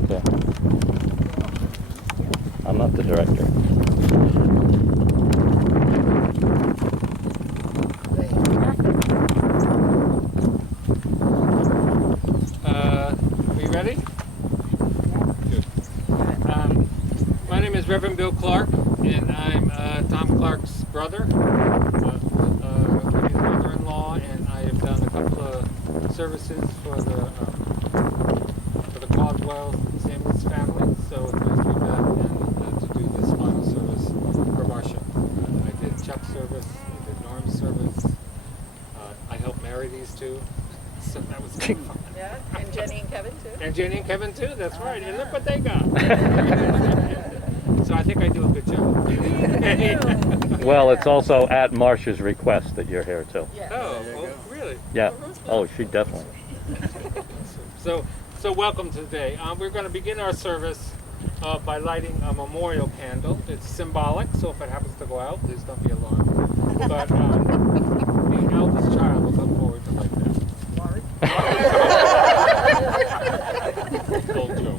Okay. I'm not the director. Are you ready? Good. My name is Reverend Bill Clark, and I'm Tom Clark's brother, his brother-in-law, and I have done a couple of services for the Caldwell Samuels family. So it's nice to be back and to do this final service for Marcia. I did Chuck's service, I did Norm's service. I helped marry these two, so that was kind of fun. Yeah, and Jenny and Kevin too. And Jenny and Kevin too, that's right. And look what they got. So I think I do a good job. Well, it's also at Marcia's request that you're here too. Yeah. Oh, really? Yeah. Oh, she definitely. So welcome today. We're going to begin our service by lighting a memorial candle. It's symbolic, so if it happens to go out, please don't be alarmed. But the eldest child will come forward to light that. Old joke.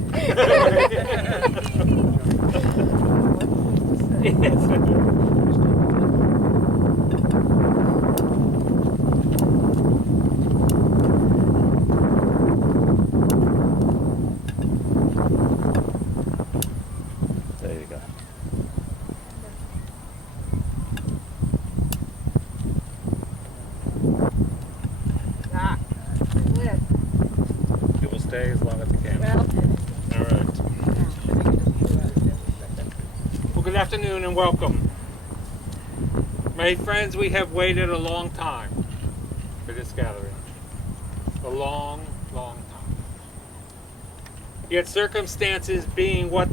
There you go. You will stay as long as you can. Well, All right. Well, good afternoon and welcome. My friends, we have waited a long time for this gathering. A long, long time. Yet circumstances being what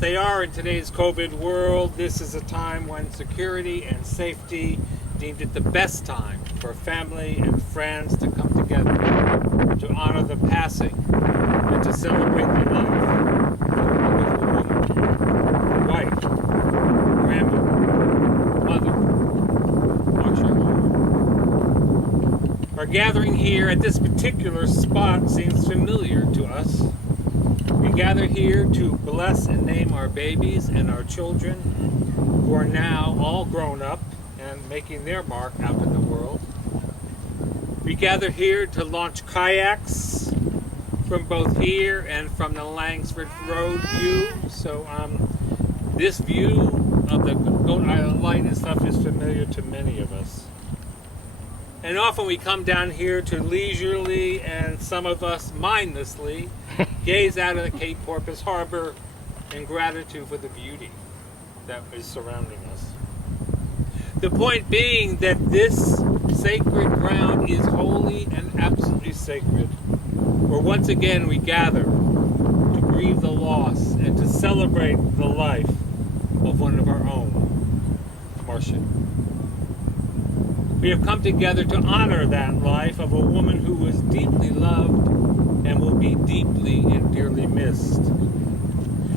they are in today's COVID world, this is a time when security and safety deemed it the best time for family and friends to come together to honor the passing and to celebrate the life of a beautiful woman, wife, grandmother, mother, Marcia Harmon. Our gathering here at this particular spot seems familiar to us. We gather here to bless and name our babies and our children who are now all grown up and making their mark out in the world. We gather here to launch kayaks from both here and from the Langsford Road view. So this view of the Goat Island Light and stuff is familiar to many of us. And often we come down here to leisurely and some of us mindlessly gaze out of the Cape Porpoise Harbor in gratitude for the beauty that is surrounding us. The point being that this sacred ground is holy and absolutely sacred, where once again we gather to grieve the loss and to celebrate the life of one of our own, Marcia. We have come together to honor that life of a woman who was deeply loved and will be deeply and dearly missed.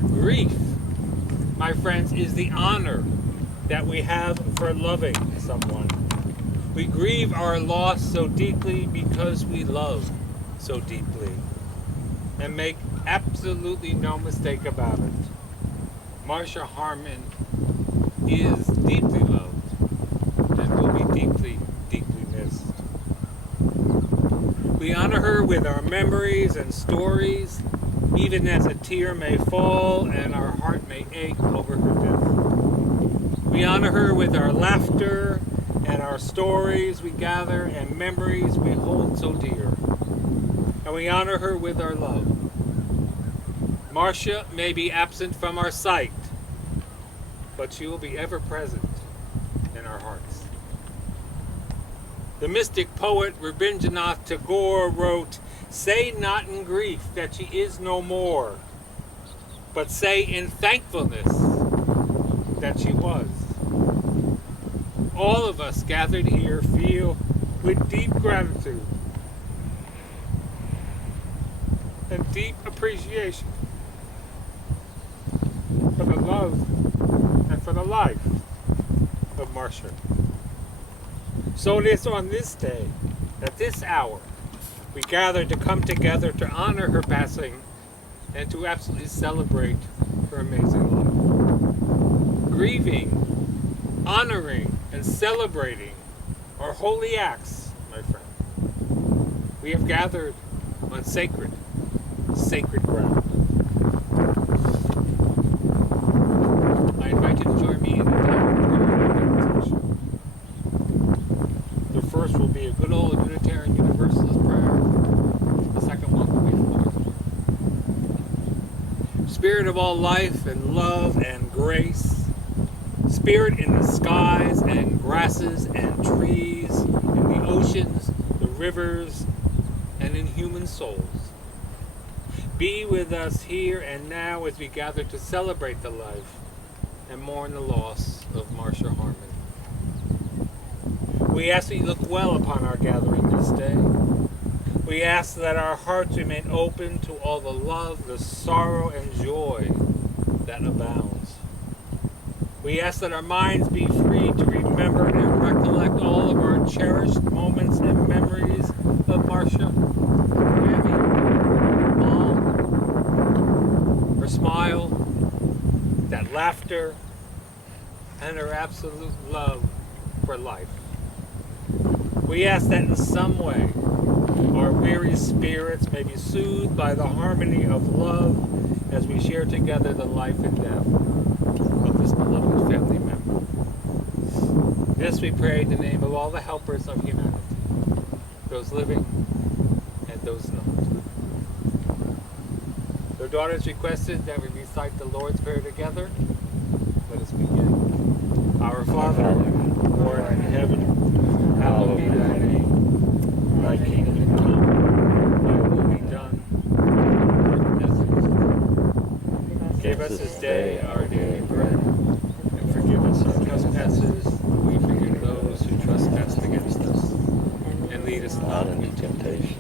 Grief, my friends, is the honor that we have for loving someone. We grieve our loss so deeply because we love so deeply. And make absolutely no mistake about it, Marcia Harmon is deeply loved and will be deeply, deeply missed. We honor her with our memories and stories, even as a tear may fall and our heart may ache over her death. We honor her with our laughter and our stories we gather and memories we hold so dear. And we honor her with our love. Marcia may be absent from our sight, but she will be ever present in our hearts. The mystic poet Rabindranath Tagore wrote, "Say not in grief that she is no more, but say in thankfulness that she was." All of us gathered here feel with deep gratitude and deep appreciation for the love and for the life of Marcia. So it is on this day, at this hour, we gather to come together to honor her passing and to absolutely celebrate her amazing life. Grieving, honoring, and celebrating are holy acts, my friend. We have gathered on sacred ground. I invite you to join me in the meditation. The first will be a good old Unitarian Universalist prayer. The second one will be the Lord's Prayer. Spirit of all life and love and grace, Spirit in the skies and grasses and trees, in the oceans, the rivers, and in human souls, be with us here and now as we gather to celebrate the life and mourn the loss of Marcia Harmon. We ask that you look well upon our gathering this day. We ask that our hearts remain open to all the love, the sorrow, and joy that abounds. We ask that our minds be free to remember and recollect all of our cherished moments and memories of Marcia, Grammy, Mom, her smile, that laughter, and her absolute love for life. We ask that in some way our weary spirits may be soothed by the harmony of love as we share together the life and death of this beloved family member. This we pray in the name of all the helpers of humanity, those living and those not. Their daughters requested that we recite the Lord's Prayer together. Let us begin. Our Father, who art in heaven, hallowed be thy name. Thy kingdom come, thy will be done. Give us this day our daily bread, and forgive us our trespasses, we forgive those who trespass against us. And lead us not into temptation,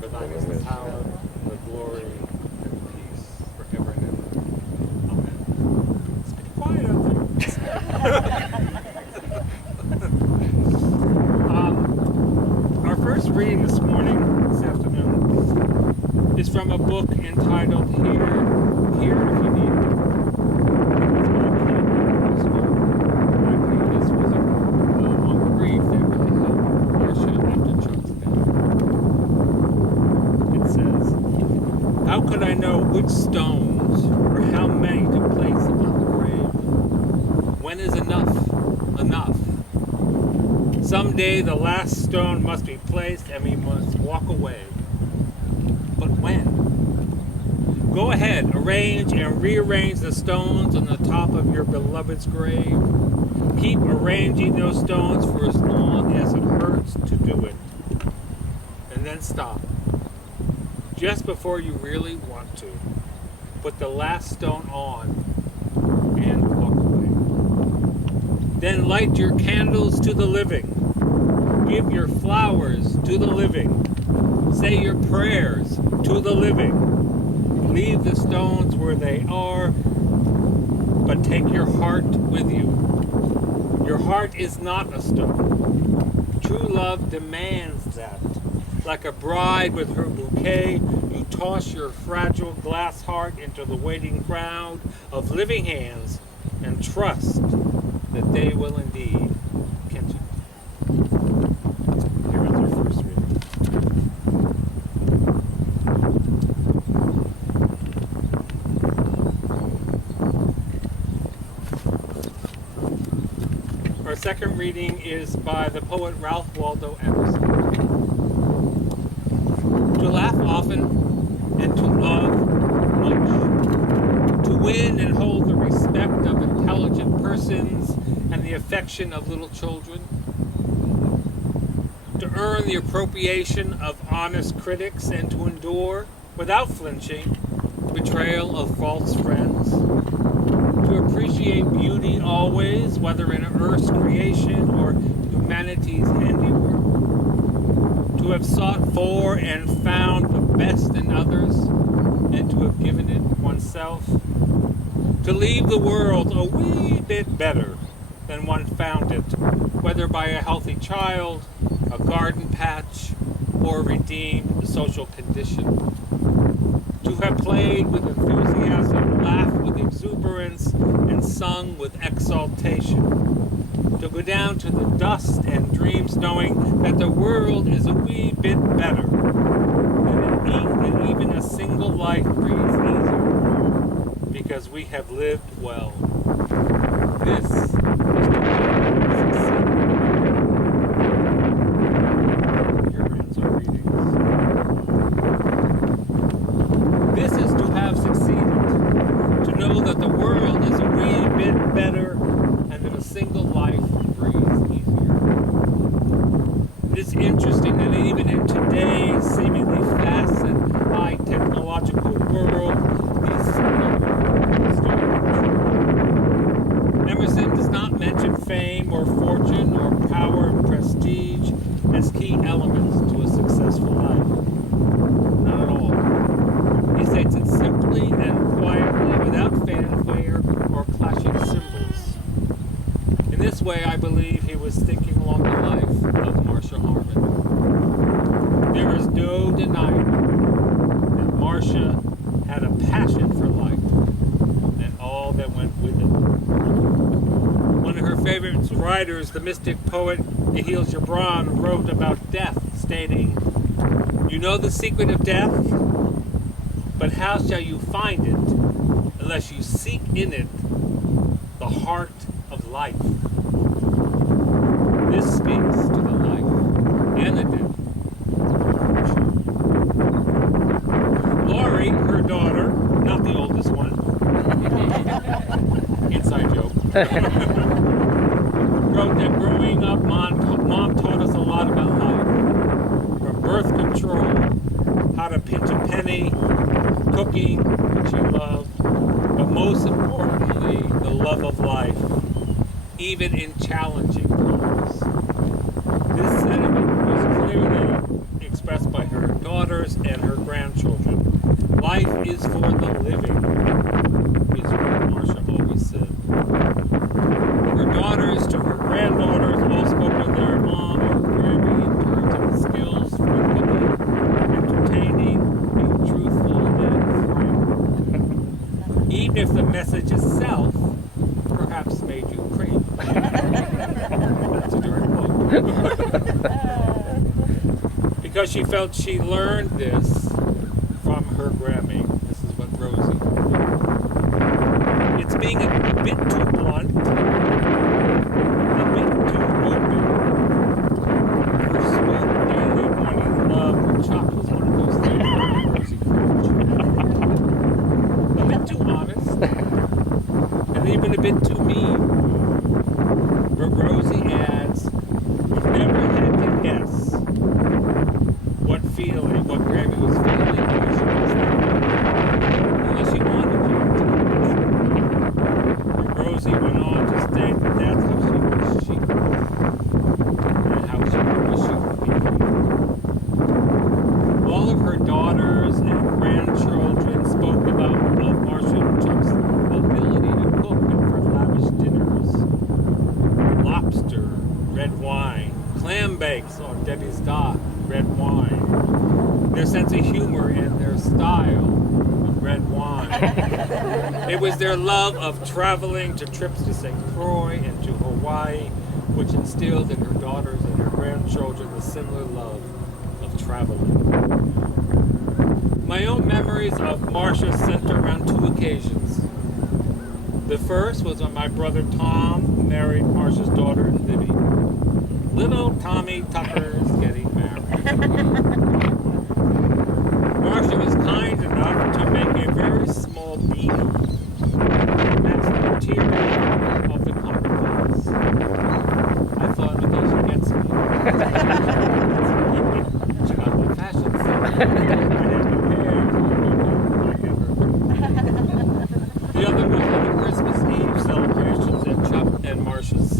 but thine is the power, the glory, and the peace forever and ever. Amen. It's pretty quiet out there. Our first reading this afternoon, is from a book entitled Here If You Need Me. I believe this was a grief that really helped Marcia after Chuck's death. It says, how could I know which stones or how many to place upon the grave? When is enough enough? Someday the last stone must be placed and we must walk away. But when? Go ahead, arrange and rearrange the stones on the top of your beloved's grave. Keep arranging those stones for as long as it hurts to do it. And then stop. Just before you really want to. Put the last stone on and walk away. Then light your candles to the living. Give your flowers to the living. Say your prayers to the living. Leave the stones where they are, but take your heart with you. Your heart is not a stone. True love demands that. Like a bride with her bouquet, you toss your fragile glass heart into the waiting crowd of living hands and trust that they will indeed catch it. Here is our first reading. Our second reading is by the poet Ralph Waldo Emerson. To laugh often and to love much. To win and hold the respect of intelligent persons and the affection of little children. To earn the approbation of honest critics and to endure, without flinching, betrayal of false friends. To appreciate beauty always, whether in earth's creation or humanity's handiwork. To have sought for and found the best in others, and to have given it oneself. To leave the world a wee bit better than one found it, whether by a healthy child, a garden patch, or redeemed social condition. to have played with enthusiasm, laughed with exuberance, and sung with exaltation, to go down to the dust and dreams knowing that the world is a wee bit better, and even a single life breathes easier, because we have lived well. This is to succeed. Your hands are readings. This is to have succeeded, to know that the world is a wee bit better and that a single life breathes easier. It's interesting that even in today's seemingly fast and high technological world, these stories. Emerson does not mention fame or fortune or power and prestige as key elements to a successful life. Not at all. He states it simply and quietly, without fanfare or clashing cymbals. In this way, I believe he was thinking along the life of Marcia Harmon. There is no denying that Marcia had a passion for life and all that went with it. One of her favorite writers, the mystic poet Kahlil Gibran, wrote about death, stating, "You know the secret of death, but how shall you find it unless you seek in it the heart of life?" This speaks to the life and the death. Laurie, her daughter, not the oldest one, inside joke, wrote that growing up, mom taught us a lot about life. From birth control, how to pinch a penny, cooking, which she loved, but most importantly, the love of life, even in challenging times. This sentiment was clearly expressed by her daughters and her grandchildren. Life is for the living, is what Marcia always said. Her daughters to her granddaughters all spoke of their mom or Grammy in terms of the skills for cooking, entertaining, being truthful, and frank. Even if the message itself perhaps made you cringe. That's a direct quote. Because she felt she learned this from her Grammy. This is what Rosie wrote. It's being a bit too blunt, a bit too open. Her sweet daily morning love for chocolate was one of those things that Rosie cringed. A bit too honest, and even a bit too mean. But Rosie adds, you never had to guess what Grammy was feeling when she was there, unless she wanted you to guess. But Rosie went on to state that that's how she wished she could, and how she wished she could be. All of her daughters and grandchildren spoke about Marcia and Chuck's ability to cook and for lavish dinners. Lobster, red wine, clam bakes on Debbie's dock, red wine. Their sense of humor and their style of red wine. It was their love of traveling, to trips to St. Croix and to Hawaii, which instilled in her daughters and her grandchildren the similar love of traveling. My own memories of Marcia center around two occasions. The first was when my brother Tom married Marcia's daughter Libby. Little Tommy Tucker's getting married. Marcia was kind enough to make a very small beanie. That's the material of the compromise. I thought, okay, she gets me. She got the fashion sense. I had no hair, I get her. The other was at the Christmas Eve celebrations at Chuck and Marcia's.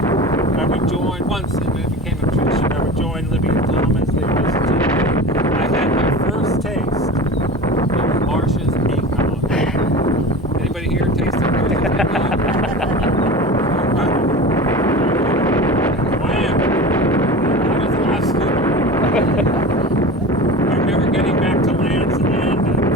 I would join once, and it became a tradition, I would join Libby and Tom as they visited. I had my first taste of Marcia's eggnog. Anybody here tasted Marcia's eggnog? Wham! I was the last student. I remember getting back to Land's End and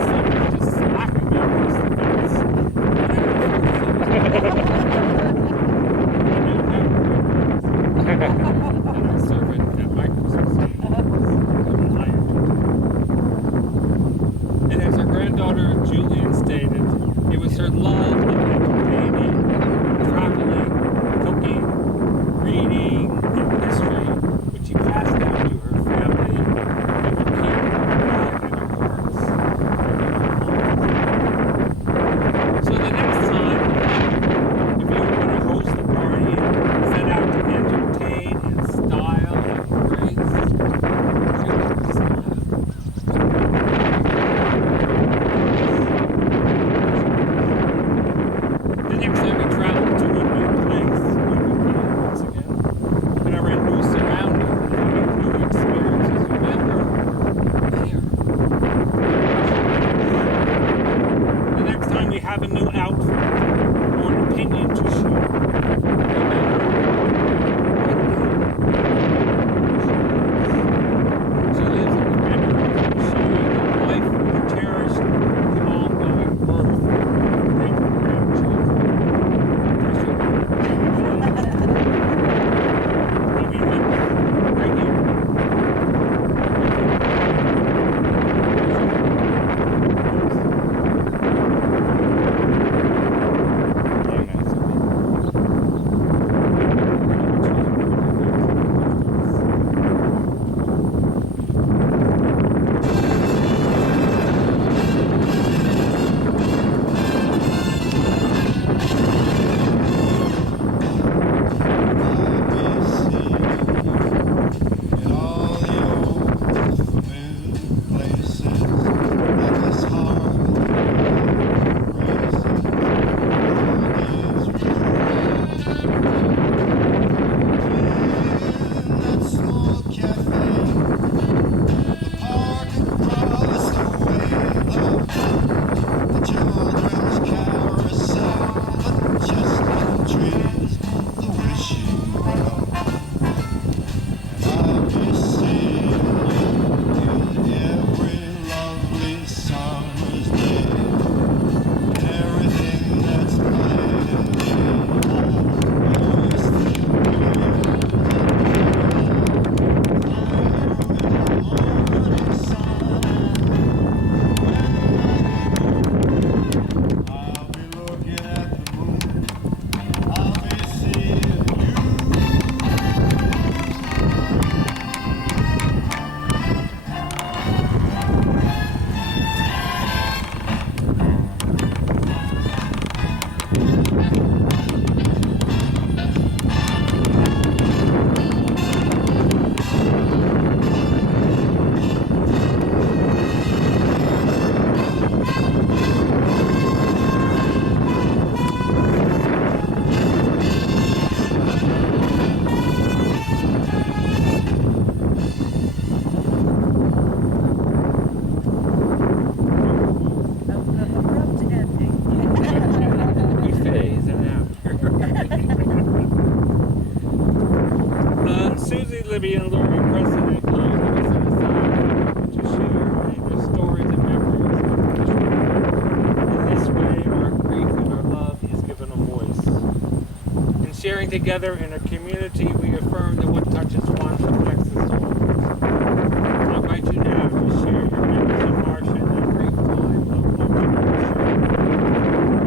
together in a community, we affirm that what touches one affects us all. I invite you now to share your memories of Marcia in that brief time of moment of sharing.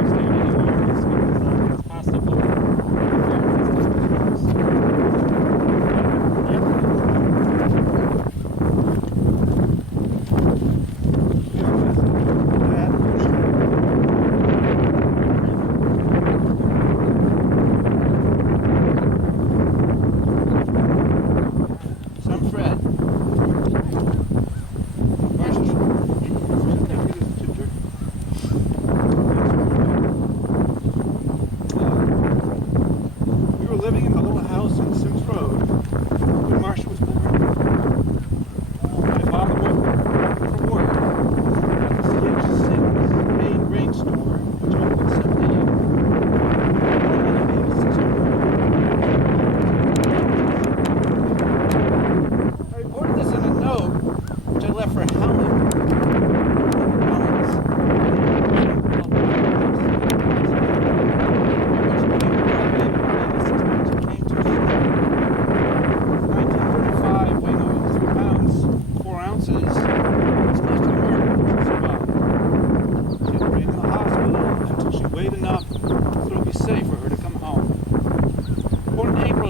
Stand anywhere as long as possible. I'm Fred. Marcia's nephew is Ginger. We were living in a little house in Sims Road when Marcia was born. My father woke up from work at the CH6 main grain store, which opened in 78. I reported this in a note, which I left for Helen.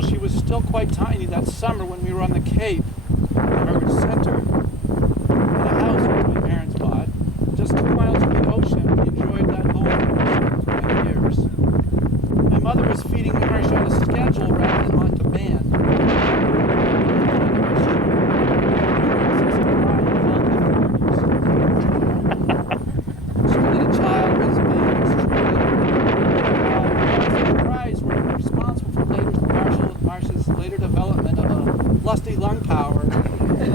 She was still quite tiny that summer when we were on the Cape in Harvard Center in a house which my parents bought. Just 2 miles from the ocean, we enjoyed that home for many years. My mother was feeding Marcia on a schedule rather than on demand. Surely the child was surprised we're responsible for Marcia's later development of a lusty lung power. At their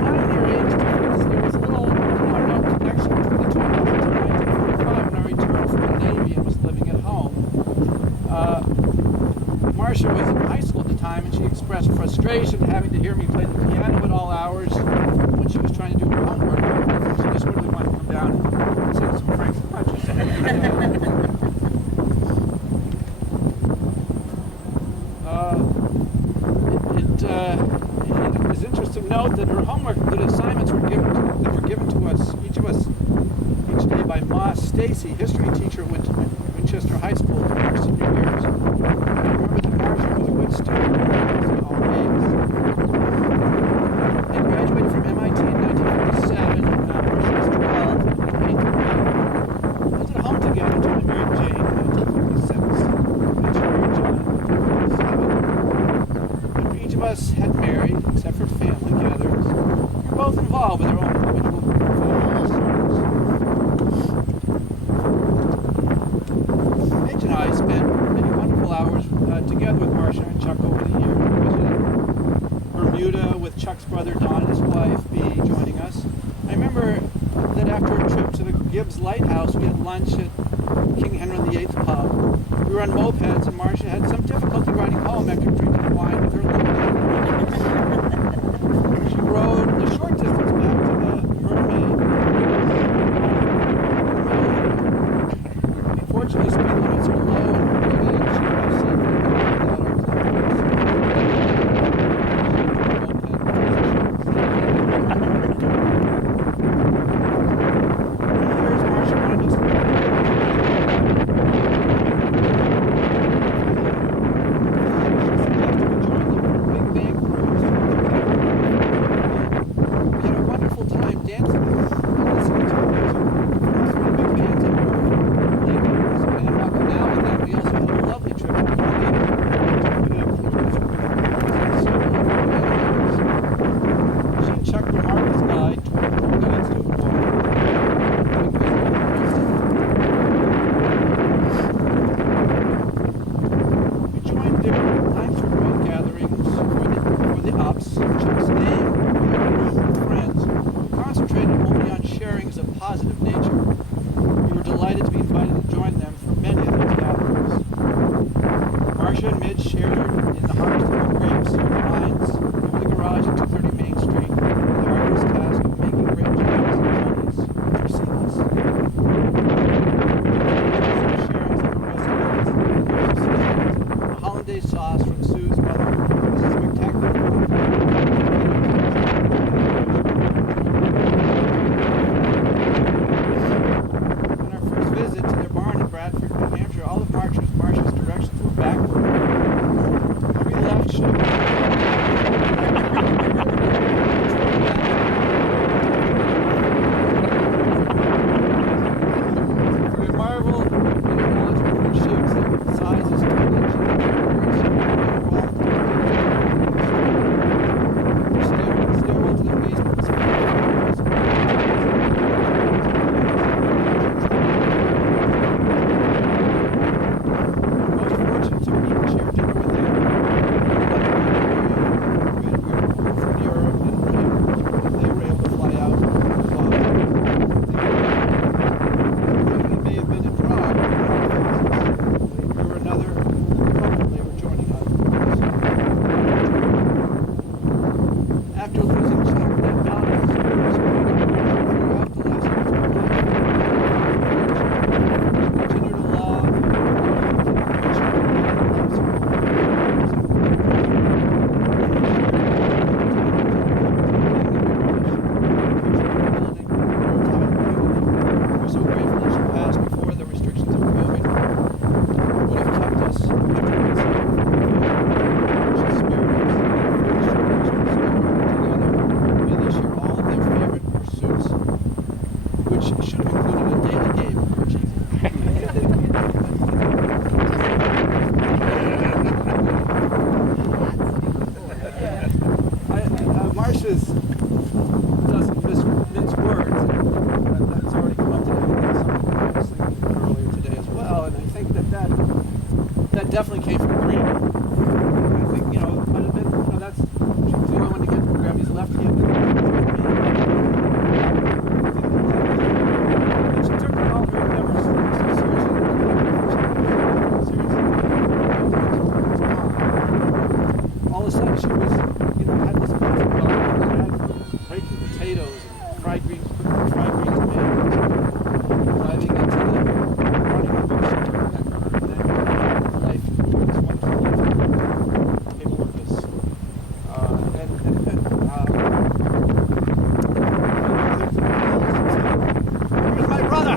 9-year age difference, there was little or no connection between the two of us until 1945 when I returned from the Navy and was living at home. Marcia was in high school at the time, and she expressed frustration having to hear me play the piano at all hours when she was trying to do her homework. She just really wanted to come down and sing some Frank Sinatra. It is interesting to note that her homework included assignments that were given to us, each day by Ma Stacy, history teacher at Winchester High School in our senior years. I remember that Marcia was a good student in all A's. I graduated from MIT in 1947. Marcia was 12 in 8th grade. We lived at home together until I married Jane in 1956. And she married John in 1957. Each of us had married, except for family gatherings. We were both involved with our own individual families. Paige and I spent many wonderful hours together with Marcia and Chuck over the years. We visited Bermuda with Chuck's brother Don and his wife Bea joining us. I remember that after a trip to the Gibbs Lighthouse, we had lunch at King Henry VIII pub. We were on mopeds, and Marcia had some difficulty riding home after drinking wine with her lady. She rode a short distance back to the Mermaid. Unfortunately, speed limits are low in Bermuda, and she was safely without our Here's Marcia wanted us to Big Bang Cruise. Marcia's doesn't mince words. And that's already come up today. That's something earlier today as well. And I think that definitely came from Grammy. I think, you know, it might have been, you know, that's, she was the only one to get Grammy's left-handed. And she took all her endeavors so seriously. All of a sudden she was, you know, had this pizza garden that had baked potatoes and fried green tomatoes, driving into the running a bookshop in that garden, and then life, this wonderful life, paperwork is, where's my brother? I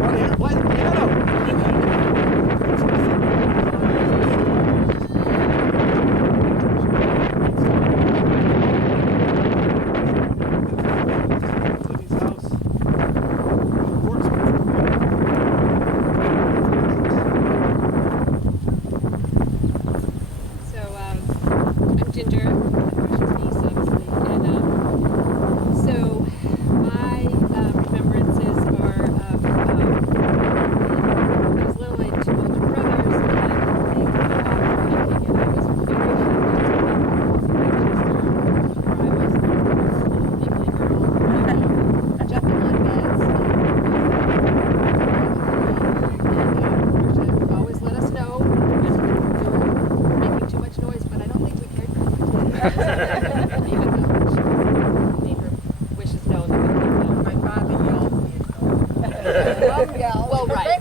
want to hear him play the piano. So I'm Ginger, Marcia's niece, obviously, and so my remembrances are of I was little, I had two older brothers, and they were all working, and I was very happy to be where I was a jumping on beds. And Marcia always let us know when we were making too much noise, but I don't think we cared very much. Even though she made her wishes known that we didn't know. My father yelled. Well, right.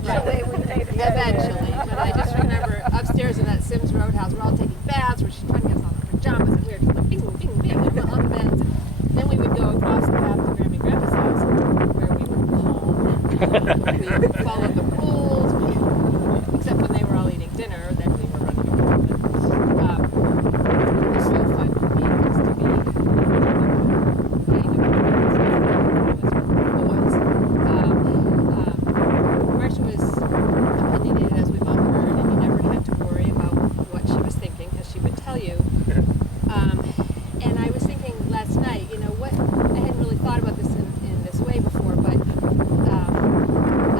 Eventually. But I just remember upstairs in that Sims Roadhouse, we're all taking baths, where she's trying to get us all in pajamas, and we were doing bing, bing, bing on the beds. And then we would go across the path to Grammy Grandpa's house, where we would home. We would follow the rules, except when they were all eating dinner, then we were running around. It was so fun for me just to be boys. Marcia was opinionated, as we've all heard, and you never had to worry about what she was thinking, because she would tell you. And I was thinking last night, you know, what I hadn't really thought about this in this way before, but I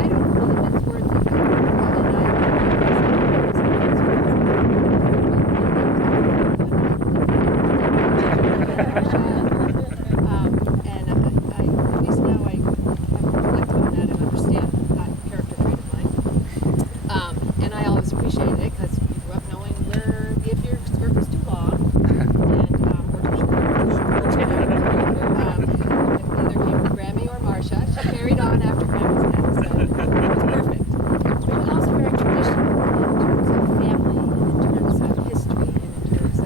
don't really mince words like that. And I at least now I reflect on that and understand that character trait of mine. And I always appreciated it because you grew up knowing where if your skirt was too long or too short. It either came from Grammy or Marcia. She carried on after Grammy's death, so it was perfect. But it was also very traditional in terms of family, and in terms of history, and in terms of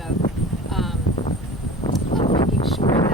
making sure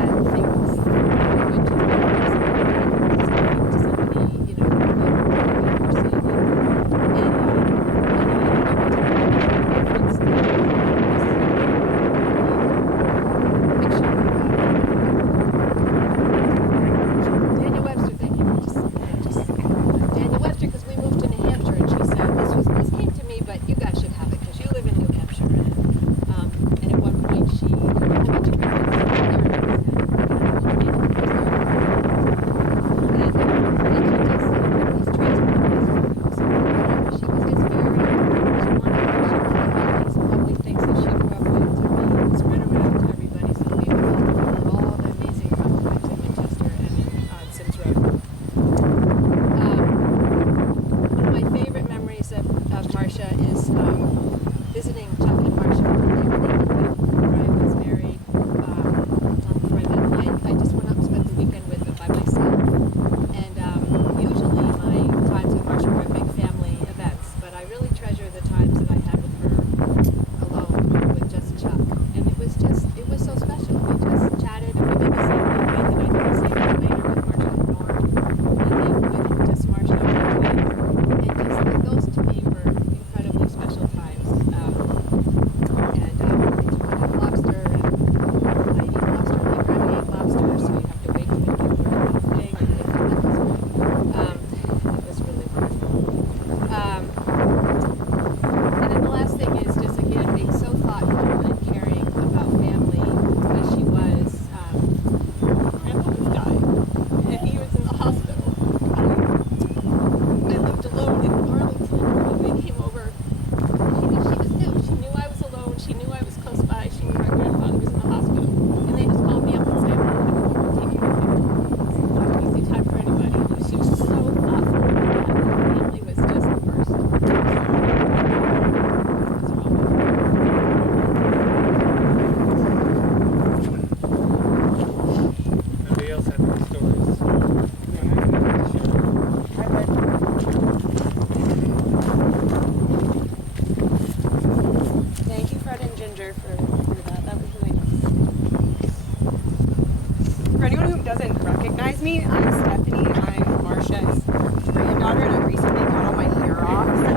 doesn't recognize me, I'm Stephanie. I'm Marcia's granddaughter, and I recently got all my hair off. So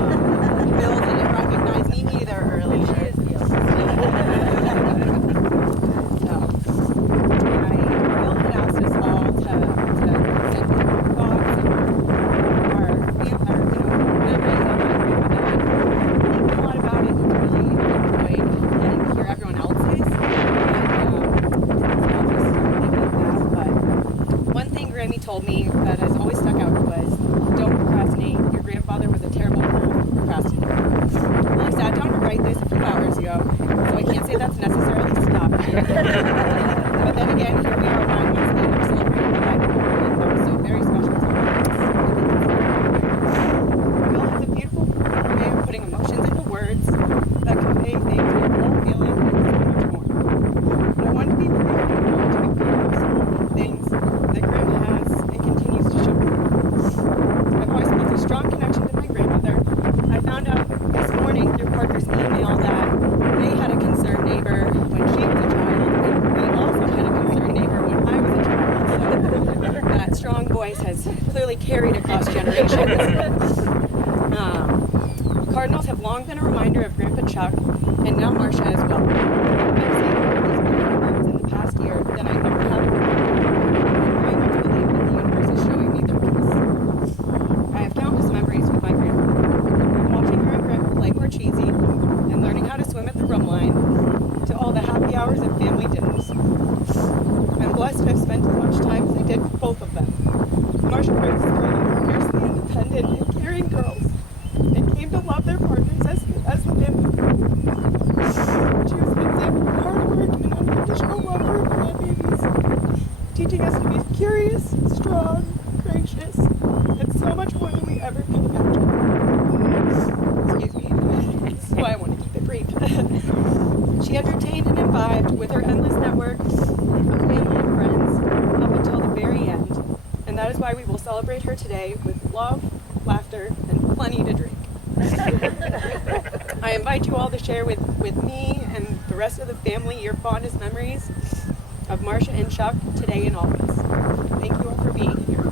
Bill didn't recognize me either earlier. So I, Bill had asked us all to send our thoughts and our memories of my grandmother. Thinking a lot about it, it's really enjoyed getting to hear everyone else's. One thing Grammy told me that has always stuck out was, don't procrastinate. Your grandfather was a terrible procrastinator. Well, I sat down to write this a few hours ago, so I can't say that's necessarily stopped me. But then again, here we are 9 months later celebrating the life of a woman that was so very special to us. Bill has a beautiful way of putting emotions into words that convey things with full feeling and so much more. But I wanted to be brief and acknowledge a few of the things that Grim has and continues to show me. I've always felt a strong connection to my grandmother. I found out this morning through Parker's email that they had a concerned neighbor when she was a child, and we also had a concerned neighbor when I was a child. So that strong voice has clearly carried across generations. Cardinals have long been a reminder of Grandpa Chuck, and now Marcia as well. I've seen more of these beautiful words in the past year than I ever have before. I very much believe that the universe is showing me their gifts. I have countless memories with my grandmother, from watching her and Grandpa play more cheesy, and learning how to swim at the rum line, to all the happy hours at family dinners. I'm blessed to have spent as much time as I did with both of them. Marcia raised three fiercely independent and caring girls, and came to love their partners as the family. She was an example of hard work and an unconditional love for her grandbabies, teaching us to be curious, strong, gracious, and so much more than we ever could imagine. Excuse me. This is why I want to keep it brief. She entertained and imbibed with her endless network of family and friends up until the very end, and that is why we will celebrate her today with love, laughter, and plenty to drink. I invite you all to share with me and the rest of the family your fondest memories of Marcia and Chuck today and always. Thank you all for being here.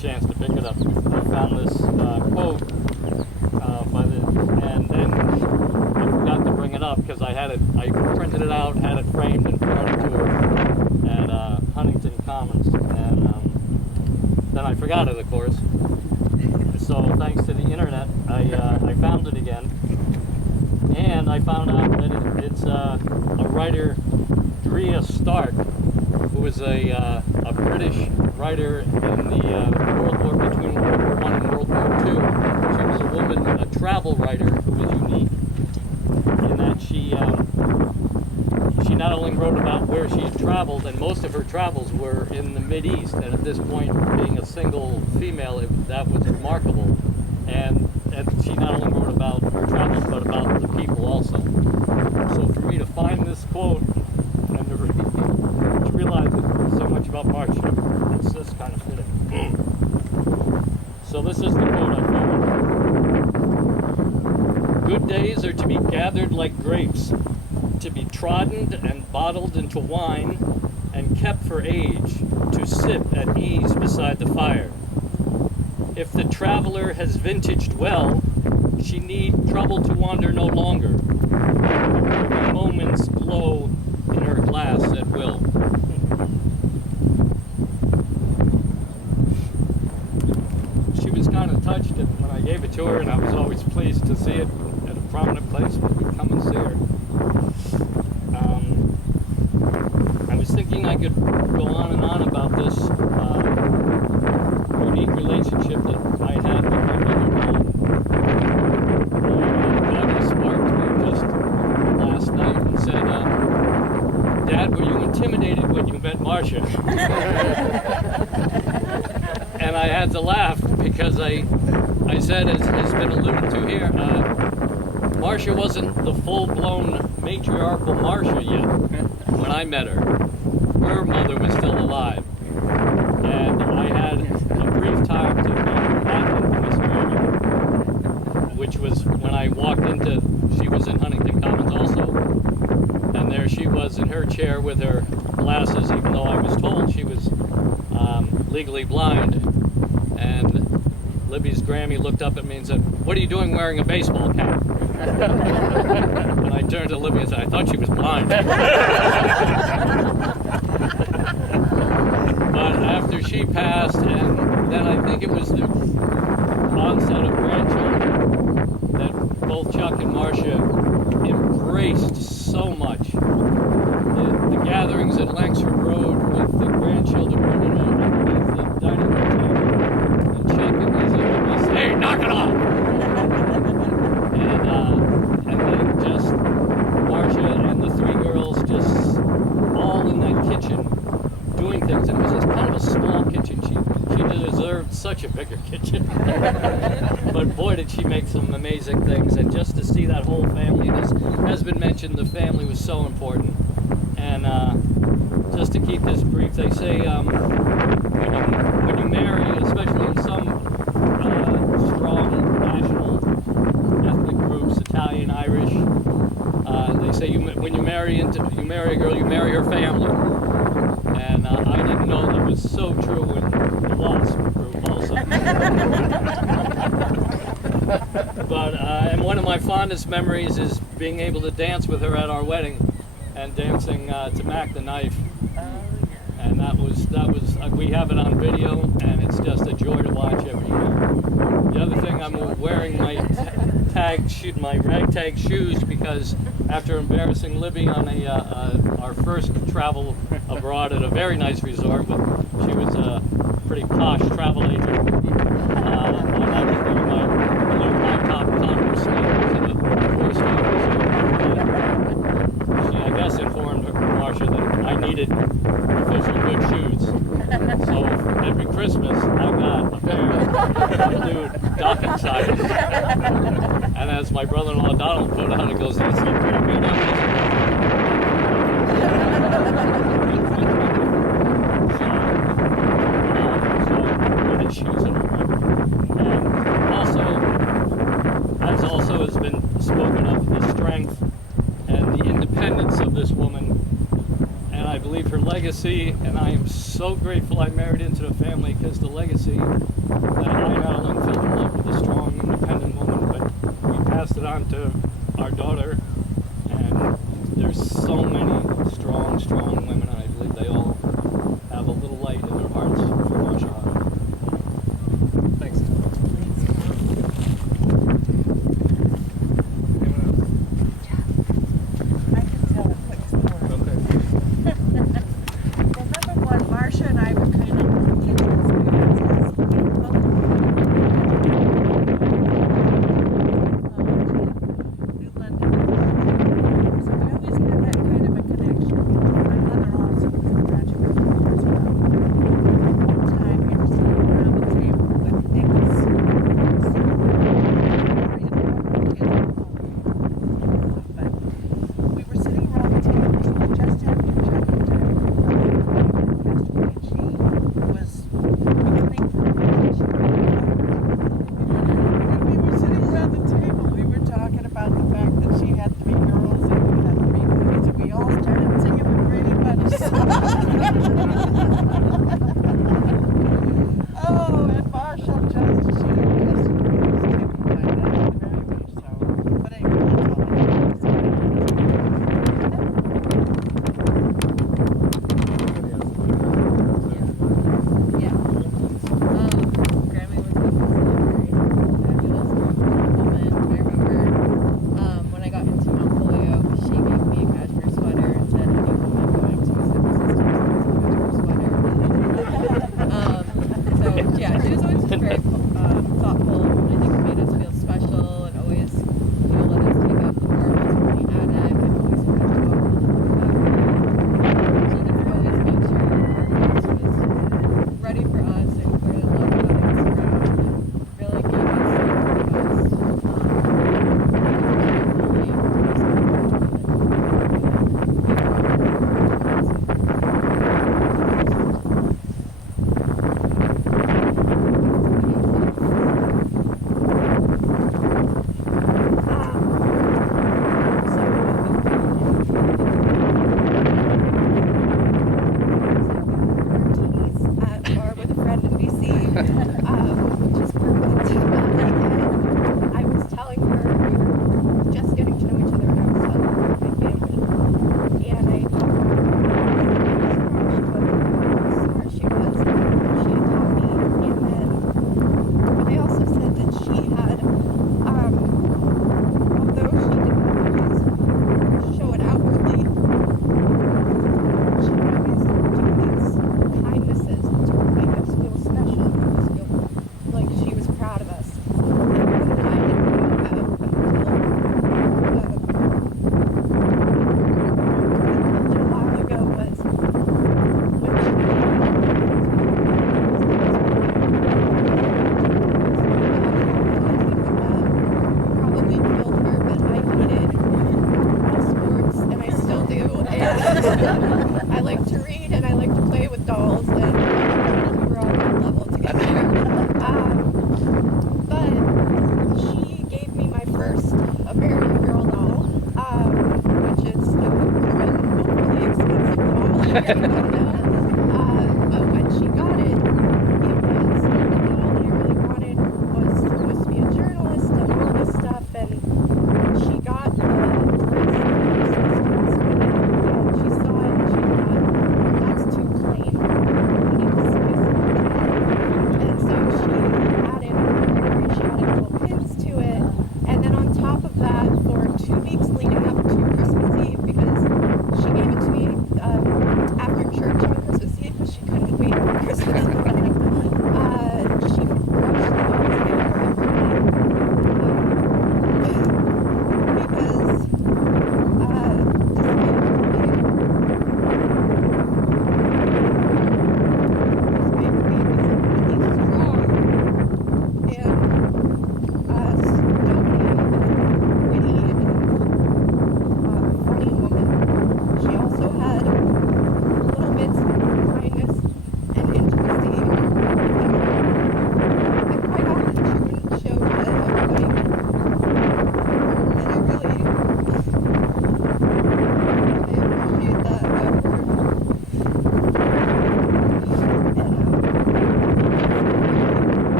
chance to pick it up. I found this quote and then I forgot to bring it up because I printed it out, had it framed and brought it to her at Huntington Commons, and then I forgot it, of course. So thanks to the internet, I found it again, and I found out that it's a writer, Drea Stark, who was a British writer in the World War, between World War I and World War II. She was a woman, a travel writer who was unique in that she not only wrote about where she traveled, and most of her travels were in the Mideast, and at this point, being a single female, that was remarkable. And she not only wrote about her travels, but about the people also. So for me to find this quote and to realize that so much about Marcia, it's just kind of fitting. So this is the quote I found. Good days are to be gathered like grapes, to be trodden and bottled into wine, and kept for age, to sip at ease beside the fire. If the traveler has vintaged well, she need trouble to wander no longer. Moments glow in her glass at will. She was kind of touched when I gave it to her, and I was always pleased to see it at a prominent place where we'd come and see her. I was thinking I could go on and on about this unique relationship that I had with my laugh because I said, as has been alluded to here, Marcia wasn't the full-blown matriarchal Marcia yet when I met her. Her mother was still alive. And I had a brief time to meet that infamous Grammy, which was when I walked into, she was in Huntington Commons also, and there she was in her chair with her glasses, even though I was told she was legally blind. And Libby's Grammy looked up at me and said, "What are you doing wearing a baseball cap?" And I turned to Libby and said, "I thought she was blind." But after she passed, and then I think it was the onset of grandchildren that both Chuck and Marcia embraced so much. The gatherings at Langsford Road with the grandchildren running underneath the dining room table, and Chuck and Lizzie would say, "Hey, knock it off!" And then just Marcia and the three girls just all in that kitchen doing things, and it was just kind of a small kitchen. She deserved such a bigger kitchen. But boy, did she make some amazing things, and just to see that whole family, and as has been mentioned, the family was so important. And just to keep this brief, they say when you marry, especially in some strong national ethnic groups, Italian, Irish, they say when you marry a girl, you marry her family. And I didn't know that was so true in the Wasp group also. But and one of my fondest memories is being able to dance with her at our wedding, and dancing to Mac the Knife. And that was we have it on video, and it's just a joy to watch every year. The other thing, I'm wearing my my ragtag shoes because after embarrassing Libby on our first travel abroad at a very nice resort, she was a pretty posh travel agent. And I was wearing my blue high-top Converse sneakers at a four-star resort. She, I guess, informed Marcia that I needed official good shoes. So every Christmas, I got a pair of new docking sizes. And as my brother-in-law Donald put out, it goes, "These look pretty good on this." So with the shoes and all. And also, as also has been spoken of, the strength and the independence of this woman. And I believe her legacy, and I am so grateful I married into the family, because the legacy that I not only fell in love with a strong, independent woman, but we passed it on to our daughter. And there's so many strong, strong women, and I believe they all have a little light in their hearts for Marcia Hart. Thanks. I can tell a quick story. Well, number one, Marcia and I were kind of kitchen students as in college. New London. So we always had that kind of a connection. My mother also was a graduate from as well. One time we were sitting around the table with Nicholas. But we were sitting around the table just after Chuck and Diane passed away, and she was beginning her meditation. And we were sitting around the table, we were talking about the fact that she had 3 girls and we had 3 boys, and we all started singing the Brady Bunch song. Oh, and Marshall just was tickled by that, very much so. But anyway, that's all I have to say. Yeah. Grammy was a very fabulous woman. I remember when I got into Mount Holyoke, she gave me a cashmere sweater and said, "Any woman going to Seven Sisters needs a cashmere sweater." So yeah, she was always just very thoughtful, and I think made us feel special, and always, let us take out the marbles from the attic, and always had to talk a little bit about it. She just always made sure our house was ready for us and for the loved ones around. But when she got it, it was all I really wanted was supposed to be a journalist and all this stuff. And she got the dress and she saw it and she thought, that's too plain. We need to spice it up. And so she added embroidery, she added little pins to it. And then on top of that, for 2 weeks leading up to Christmas Eve, because she gave it to me after church on Christmas Eve because she couldn't wait for Christmas morning. She brushed the dolls hair every night because despite her being really strong and Stephanie, witty and funny woman, she also had little bits of kindness and intimacy. And quite often she wouldn't show to everybody. And I appreciate that about her.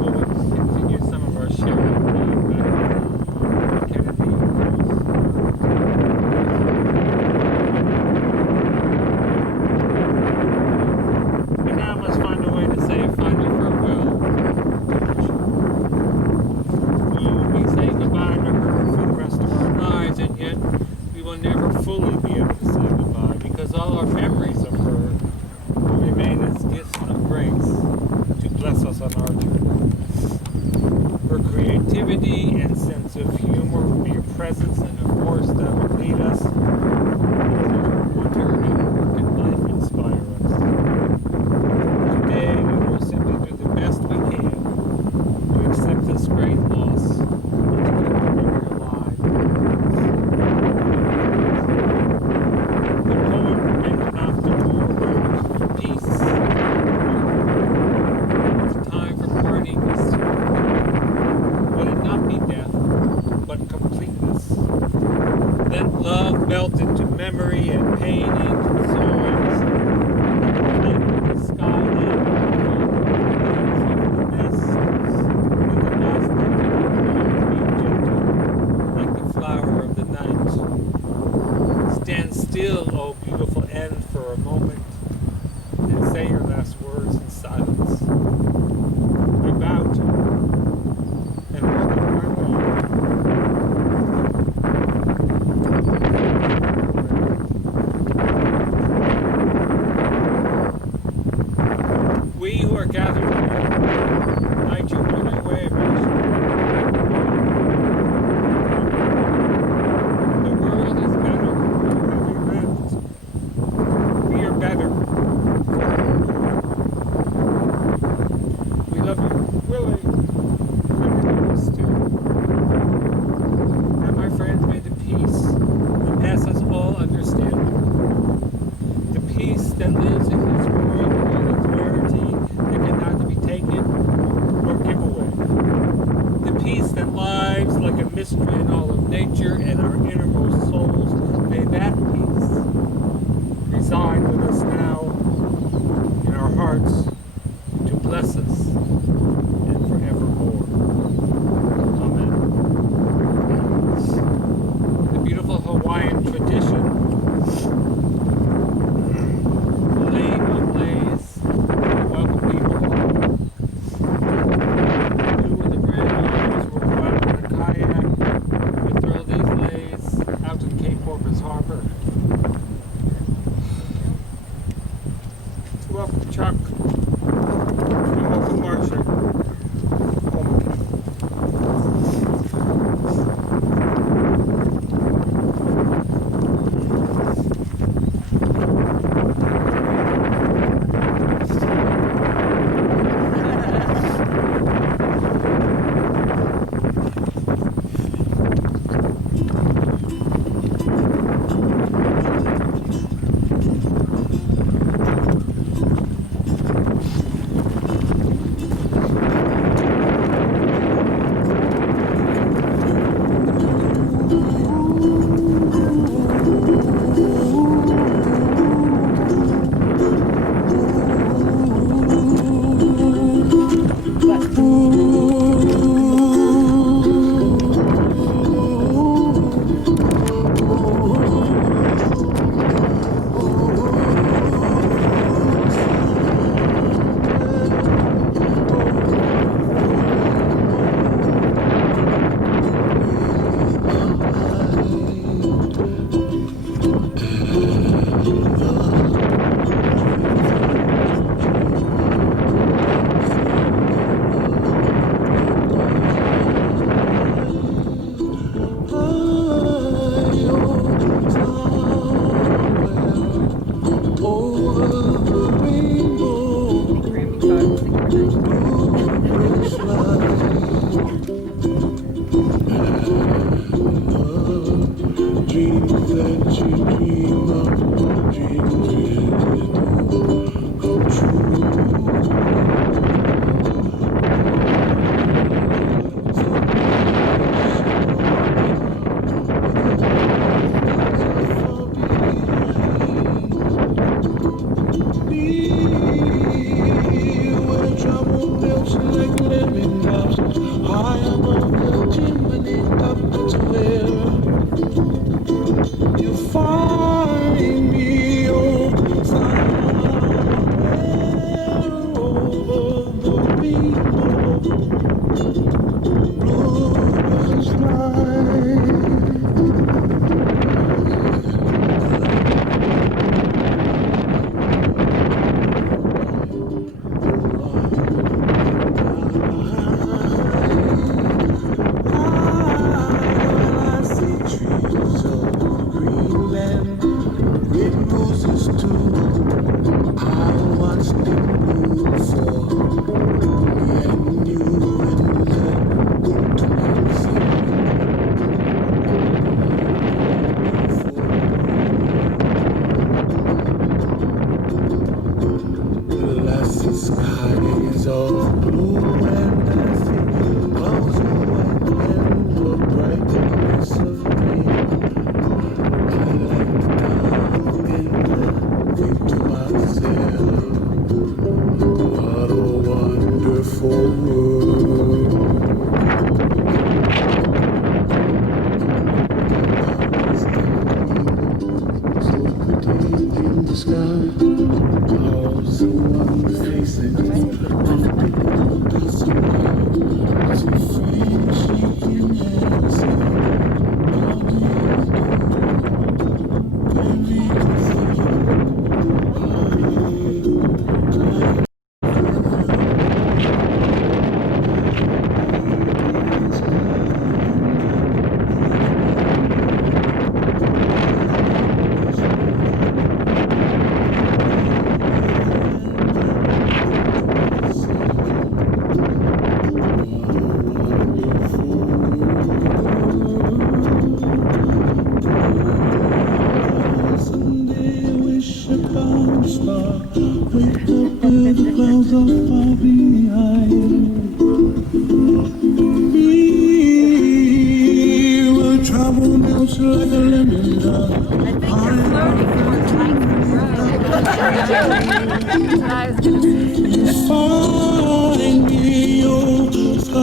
Well, we continue some of our sharing Kennedy. And now must find a way to say a final farewell. We will be saying goodbye to her for the rest of our lives, and yet we will never fully be able to say goodbye because all our memories of her will remain as gifts of grace to bless us on our journey. Her creativity and sense of humor will be a presence and a force that will lead us as her wonder and work in life inspire us. Today we will simply do the best we can to accept this great loss and to keep her memory alive. The poet ended off the tour wrote, "Peace. It's time for parting this year. Would it not be death, but completeness? Then love melt into memory and pain into songs. Like the skyline over the nests, with the last decade being gentle, like the flower of the night. Stand still, O beautiful end, for a moment, and say your last words in silence. I bow to you, and welcome my way. We who are gathered here, light you on your way, Rachel. The world is better where we lived. We are better. We love you, Willie. And we love you still. And my friends, may the peace that passes all understanding, the peace that lives in this world with all its rarity that cannot be taken or give away, the peace that lies like a mystery in all of nature and our innermost souls, may that peace reside with us now in our hearts to bless us and forevermore. Amen. The beautiful Hawaiian tradition, laying on lays, welcome people. You and the grandmothers will go out in a kayak and throw these lays out in Cape Porpoise Harbor. Welcome, Chuck. And welcome, Marcia. Trouble melts like a lemon drop. I think you're floating towards life. I was gonna say. Find me your sky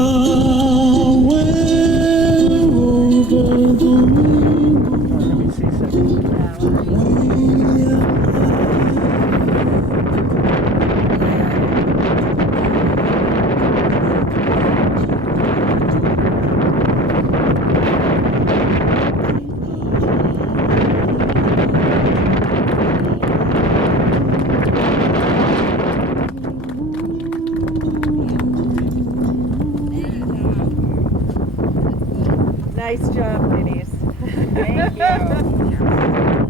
where over the rainbow. Let me see second. Way up Nice job, ladies. Thank you.